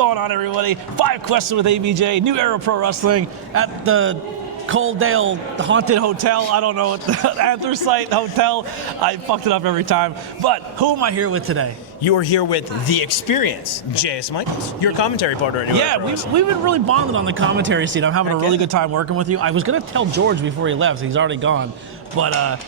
What's going on, everybody? 5 questions with ABJ, New Era Pro Wrestling at the Coaldale, the Haunted Hotel. I don't know, the Anthracite Hotel. I fucked it up every time. But who am I here with today? You are here with The Experience, J.S. Michaels, your commentary partner at New Era Pro Wrestling. We've been really bonded on the commentary scene. I'm having a really good time working with you. I was going to tell George before he left, so he's already gone. But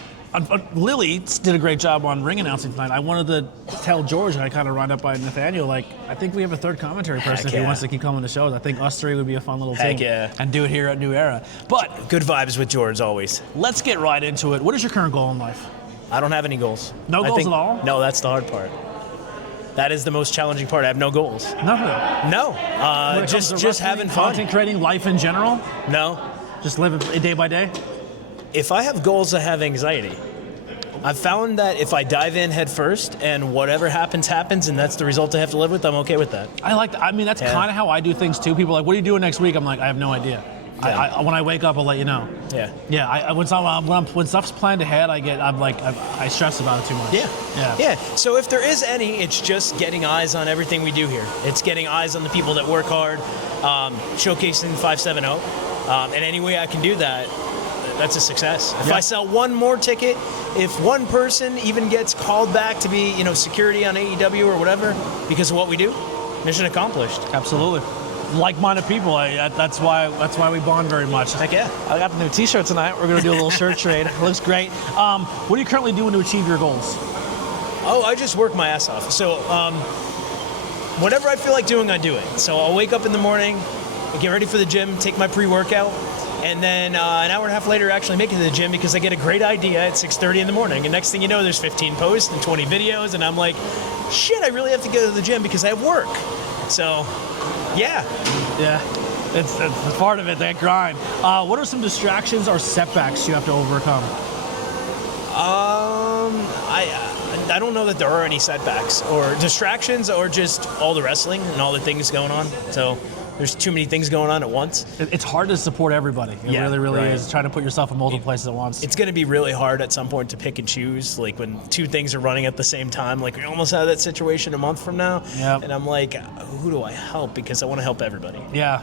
Lily did a great job on ring announcing tonight. I wanted to tell George, and I kind of round up by Nathaniel, like, I think we have a third commentary person if he wants to keep coming to shows. I think us three would be a fun little team. And do it here at New Era. But good vibes with George always. Let's get right into it. What is your current goal in life? I don't have any goals. No goals at all? No, that's the hard part. That is the most challenging part. I have no goals. Nothing? No. Just having fun. Content creating, life in general? No. Just live it day by day? If I have goals, I have anxiety. I've found that if I dive in head first and whatever happens, happens, and that's the result I have to live with, I'm okay with that. I like that. I mean, that's kind of how I do things too. People are like, what are you doing next week? I'm like, I have no idea. Yeah. When I wake up, I'll let you know. Yeah. Yeah. When stuff's planned ahead, I stress about it too much. Yeah. So if there is any, it's just getting eyes on everything we do here. It's getting eyes on the people that work hard, showcasing 570, and any way I can do that, that's a success. If I sell one more ticket, if one person even gets called back to be, security on AEW or whatever because of what we do, mission accomplished. Absolutely. Like-minded people. That's why we bond very much. Heck yeah. I got the new T-shirt tonight. We're gonna do a little shirt trade. It looks great. What are you currently doing to achieve your goals? Oh, I just work my ass off. So whatever I feel like doing, I do it. So I'll wake up in the morning, get ready for the gym, take my pre-workout, and then an hour and a half later actually make it to the gym because I get a great idea at 6:30 in the morning. And next thing you know, there's 15 posts and 20 videos, and I'm like, shit, I really have to go to the gym because I have work. So, yeah. Yeah, it's part of it, that grind. What are some distractions or setbacks you have to overcome? I don't know that there are any setbacks or distractions or just all the wrestling and all the things going on. So there's too many things going on at once. It's hard to support everybody. It really is. Trying to put yourself in multiple places at once. It's going to be really hard at some point to pick and choose, like when two things are running at the same time. Like we almost have that situation a month from now. Yep. And I'm like, who do I help? Because I want to help everybody. Yeah.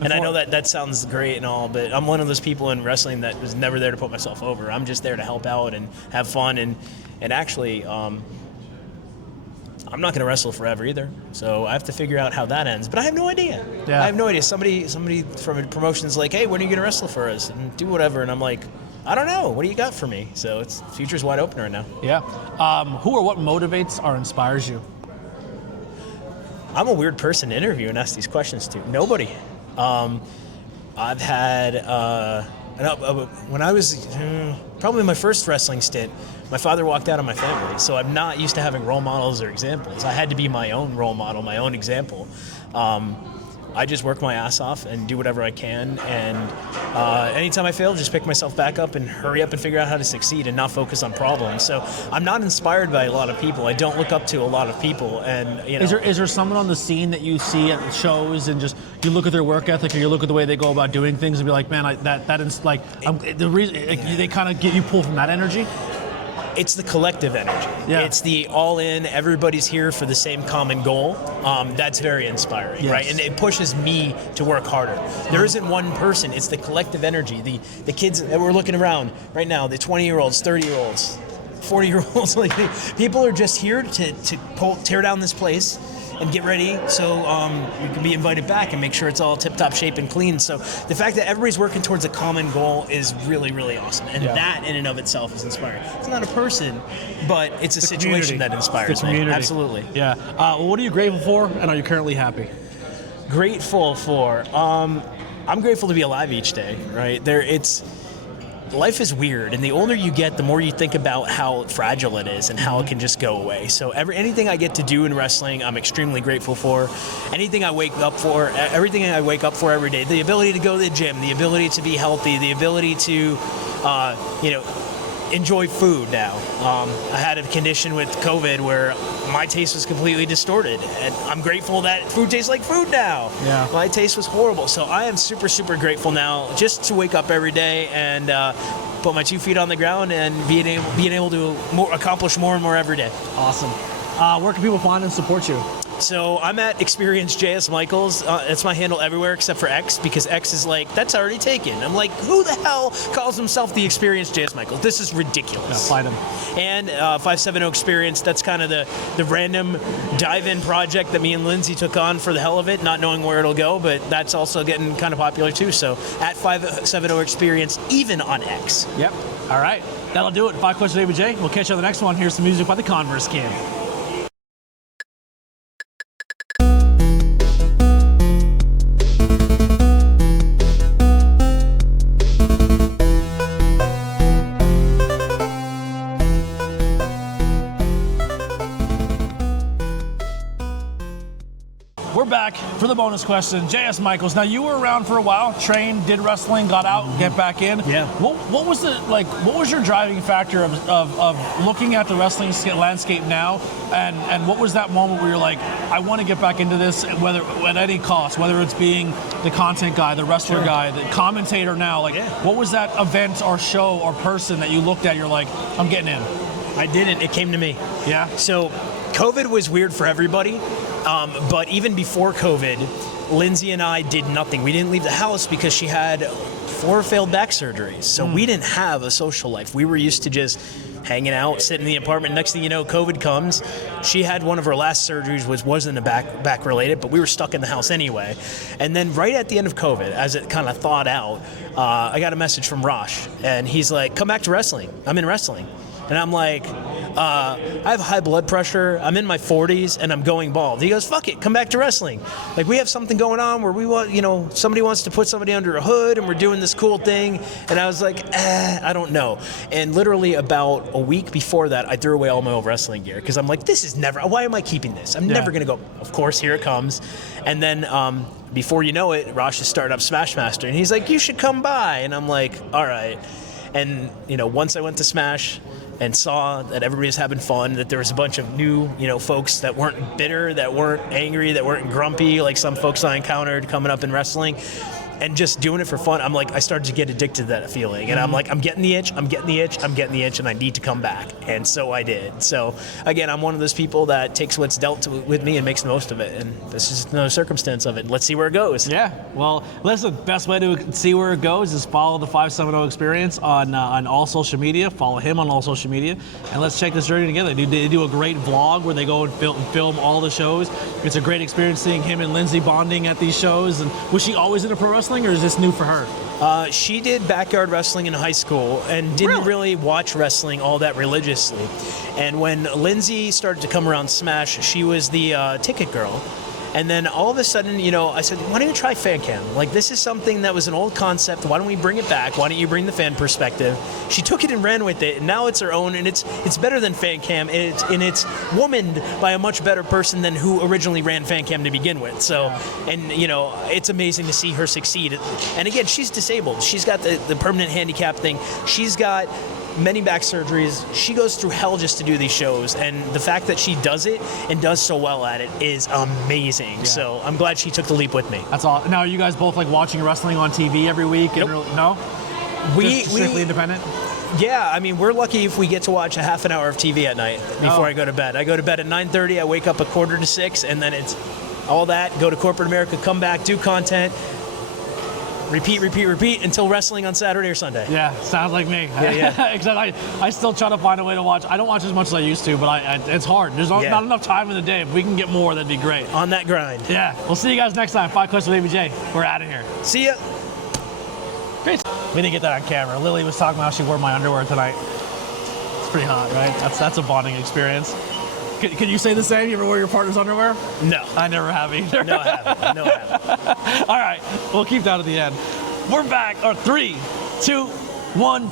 And I know that sounds great and all, but I'm one of those people in wrestling that was never there to put myself over. I'm just there to help out and have fun and actually, I'm not going to wrestle forever either, so I have to figure out how that ends. But I have no idea. Yeah. I have no idea. Somebody from a promotion's like, hey, when are you going to wrestle for us? And do whatever. And I'm like, I don't know. What do you got for me? So future's wide open right now. Yeah. Who or what motivates or inspires you? I'm a weird person to interview and ask these questions to. Nobody. I've had, when I was probably my first wrestling stint, my father walked out on my family, so I'm not used to having role models or examples. I had to be my own role model, my own example. I just work my ass off and do whatever I can, and anytime I fail, just pick myself back up and hurry up and figure out how to succeed and not focus on problems. So I'm not inspired by a lot of people. I don't look up to a lot of people, and Is there someone on the scene that you see at shows and just you look at their work ethic or you look at the way they go about doing things and be like, man, they kind of get you pulled from that energy? It's the collective energy. Yeah. It's the all-in, everybody's here for the same common goal. That's very inspiring, right? And it pushes me to work harder. There isn't one person. It's the collective energy. The kids that we're looking around right now, the 20-year-olds, 30-year-olds, 40-year-olds, like, people are just here to tear down this place and get ready so we can be invited back and make sure it's all tip-top shape and clean. So the fact that everybody's working towards a common goal is really, really awesome. And that in and of itself is inspiring. It's not a person, but it's a situation that inspires me. Absolutely. Yeah. What are you grateful for, and are you currently happy? Grateful for? I'm grateful to be alive each day, right? Life is weird, and the older you get, the more you think about how fragile it is and how it can just go away. So anything I get to do in wrestling, I'm extremely grateful for. Anything I wake up for, everything I wake up for every day, the ability to go to the gym, the ability to be healthy, the ability to, enjoy food now. I had a condition with COVID where my taste was completely distorted, and I'm grateful that food tastes like food now. Yeah. My taste was horrible, so I am super, super grateful now just to wake up every day and put my 2 feet on the ground and being able to accomplish more and more every day. Awesome. Where can people find and support you? So I'm at Experience JS Michaels. That's my handle everywhere except for X, because X is like, that's already taken. I'm like, who the hell calls himself the Experience JS Michaels? This is ridiculous. Yeah, find him. And 570 Experience, that's kind of the random dive-in project that me and Lindsay took on for the hell of it, not knowing where it'll go, but that's also getting kind of popular too. So at 570 Experience, even on X. Yep. All right. That'll do it. 5 questions ABJ. We'll catch you on the next one. Here's some music by the Converse Kid. We're back for the bonus question. JS Michaels. Now, you were around for a while, trained, did wrestling, got out, get back in. Yeah. What was the what was your driving factor of looking at the wrestling landscape now, and what was that moment where you're like, I want to get back into this, whether at any cost, whether it's being the content guy, the wrestler guy, the commentator now, what was that event or show or person that you looked at, you're like, I'm getting in? I didn't. It came to me. Yeah. So COVID was weird for everybody. But even before COVID, Lindsay and I did nothing. We didn't leave the house because she had 4 failed back surgeries. So we didn't have a social life. We were used to just hanging out, sitting in the apartment. Next thing you know, COVID comes. She had one of her last surgeries, which wasn't a back related, but we were stuck in the house anyway. And then right at the end of COVID, as it kind of thawed out, I got a message from Rosh, and he's like, come back to wrestling. I'm in wrestling. And I'm like, I have high blood pressure, I'm in my 40s, and I'm going bald. He goes, fuck it, come back to wrestling. Like, we have something going on where we want, somebody wants to put somebody under a hood, and we're doing this cool thing. And I was like, I don't know. And literally about a week before that, I threw away all my old wrestling gear, because I'm like, why am I keeping this? I'm never going to go. Of course, here it comes. And then before you know it, Rosh has started up Smash Master, and he's like, you should come by. And I'm like, all right. And, once I went to Smash and saw that everybody was having fun, that there was a bunch of new, folks that weren't bitter, that weren't angry, that weren't grumpy, like some folks I encountered coming up in wrestling, and just doing it for fun, I'm like, I started to get addicted to that feeling. And I'm like, I'm getting the itch, and I need to come back. And so I did. So, again, I'm one of those people that takes what's dealt with me and makes the most of it. And this is another circumstance of it. Let's see where it goes. Yeah. Well, listen, best way to see where it goes is follow the 570 Experience on all social media. Follow him on all social media. And let's check this journey together. They do a great vlog where they go and film all the shows. It's a great experience seeing him and Lindsay bonding at these shows. And was she always into pro wrestling, or is this new for her? She did backyard wrestling in high school and didn't really watch wrestling all that religiously. And when Lindsay started to come around Smash, she was the ticket girl. And then all of a sudden, I said, why don't you try fan cam? Like, this is something that was an old concept. Why don't we bring it back? Why don't you bring the fan perspective? She took it and ran with it, and now it's her own, and it's better than fan cam. It's womaned by a much better person than who originally ran fan cam to begin with. So, and it's amazing to see her succeed. And again, she's disabled. She's got the permanent handicap thing. She's got many back surgeries. She goes through hell just to do these shows, and the fact that she does it and does so well at it is amazing. Yeah. So I'm glad she took the leap with me. That's all. Now, are you guys both watching wrestling on TV every week? Nope. No? We strictly independent? Yeah, I mean, we're lucky if we get to watch a half an hour of TV at night before I go to bed. I go to bed at 9:30, I wake up a 5:45, and then it's all that, go to corporate America, come back, do content, repeat until wrestling on Saturday or Sunday. Yeah, sounds like me. Yeah. Except I still try to find a way to watch. I don't watch as much as I used to, but it's hard. There's not enough time in the day. If we can get more, that'd be great. On that grind. Yeah. We'll see you guys next time. 5 questions with ABJ. We're out of here. See ya. Peace. We didn't get that on camera. Lily was talking about how she wore my underwear tonight. It's pretty hot, right? That's a bonding experience. Can you say the same? You ever wear your partner's underwear? No. I never have either. No, I haven't. All right. We'll keep that at the end. We're back. 3, 2, 1.